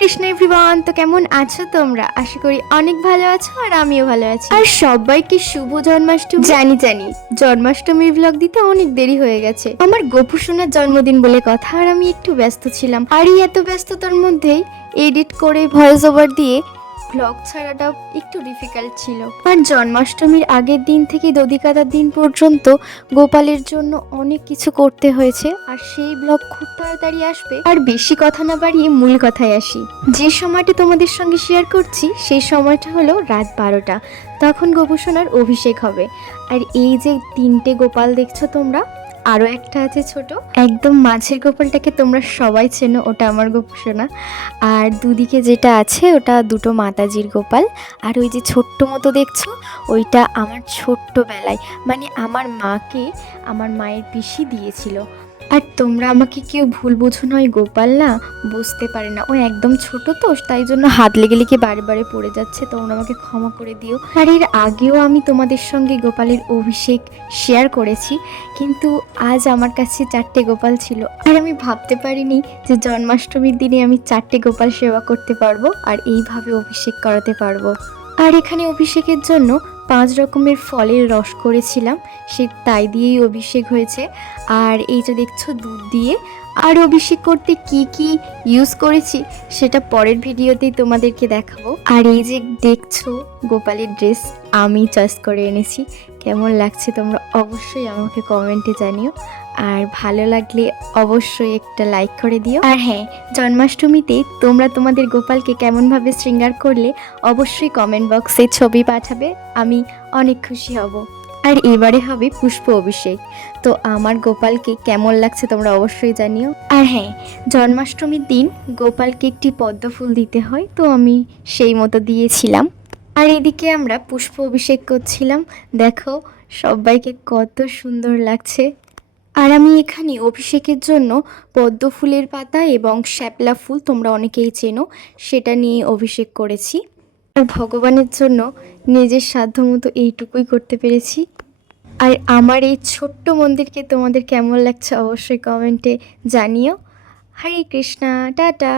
Krishna everyone. তো কেমন আছো তোমরা? আশা করি অনেক ভালো আছো আর আমিও ভালো আছি। আর সবাইকে শুভ জন্মাষ্টমী। জানি জন্মাষ্টমীর ব্লগ দিতে অনেক দেরি হয়ে গেছে। আমার গোপু সোনার জন্মদিন বলে কথা, আর আমি একটু ব্যস্ত ছিলাম। আর এই এত ব্যস্ততার মধ্যেই এডিট করে ভয়েস ওভার দিয়ে ব্লগ ছাড়াটা একটু ডিফিকাল্ট ছিল। আর জন্মাষ্টমীর আগের দিন থেকে দধিকাতার দিন পর্যন্ত গোপালের জন্য অনেক কিছু করতে হয়েছে, আর সেই ব্লগ খুব তাড়াতাড়ি আসবে। আর বেশি কথা না বাড়িয়ে মূল কথায় আসি। যে সময়টা তোমাদের সঙ্গে শেয়ার করছি সেই সময়টা হলো রাত 12টা। তখন গোপুসোনার অভিষেক হবে। আর এই যে 3টে গোপাল দেখছো তোমরা, আরও একটা আছে ছোট, একদম মাঝের গোপালটাকে তোমরা সবাই চেনো, ওটা আমার গোপুসোনা। আর দুদিকে যেটা আছে ওটা দুটো মাতাজির গোপাল। আর ওই যে ছোট্ট মতো দেখছো, ওইটা আমার ছোট্টবেলায়, মানে আমার মাকে আমার মায়ের পিসি দিয়েছিল। আর তোমরা আমাকে কেউ ভুল বুঝো না, ওই গোপাল না বুঝতে পারে না, ও একদম ছোট তো, তাই জন্য হাত লেগে লেগে বারে বারে পড়ে যাচ্ছে। তোমরা আমাকে ক্ষমা করে দিও। আর এর আগেও আমি তোমাদের সঙ্গে গোপালের অভিষেক শেয়ার করেছি, কিন্তু আজ আমার কাছে 4টে গোপাল ছিল। আর আমি ভাবতে পারিনি যে জন্মাষ্টমীর দিনে আমি 4টে গোপাল সেবা করতে পারবো আর এইভাবে অভিষেক করাতে পারবো। আর এখানে অভিষেকের জন্য 5 রকমের ফলের রস করেছিলাম, সে তাই দিয়েই অভিষেক হয়েছে। আর এই যে দেখছো দুধ দিয়ে। আর অভিষেক করতে কি কি ইউজ করেছি সেটা পরের ভিডিওতেই তোমাদেরকে দেখাবো। আর এই যে দেখছো গোপালের ড্রেস আমি চয়েস করে এনেছি, কেমন লাগছে তোমরা অবশ্যই আমাকে কমেন্টে জানিও। আর ভালো লাগলে অবশ্যই একটা লাইক করে দিও। আর হ্যাঁ, জন্মাষ্টমীতে তোমরা তোমাদের গোপালকে কেমনভাবে শৃঙ্গার করলে অবশ্যই কমেন্ট বক্সে ছবি পাঠাবে, আমি অনেক খুশি হব। আর এবারে হবে পুষ্প অভিষেক। তো আমার গোপালকে কেমন লাগছে তোমরা অবশ্যই জানিও। আর হ্যাঁ, জন্মাষ্টমীর দিন গোপালকে একটি পদ্ম ফুল দিতে হয়, তো আমি সেই মতো দিয়েছিলাম। আর এদিকে আমরা পুষ্প অভিষেক করছিলাম, দেখো সবাইকে কত সুন্দর লাগছে। আর আমি এখানে অভিষেকের জন্য পদ্ম ফুলের পাতা এবং শ্যাপলা ফুল, তোমরা অনেকেই চেনো, সেটা নিয়ে অভিষেক করেছি। আর ভগবানের জন্য নিজের সাধ্যমতো এইটুকুই করতে পেরেছি। আর আমার এই ছোট্ট মন্দিরকে তোমাদের কেমন লাগছে অবশ্যই কমেন্টে জানিও। হরে কৃষ্ণা, টাটা।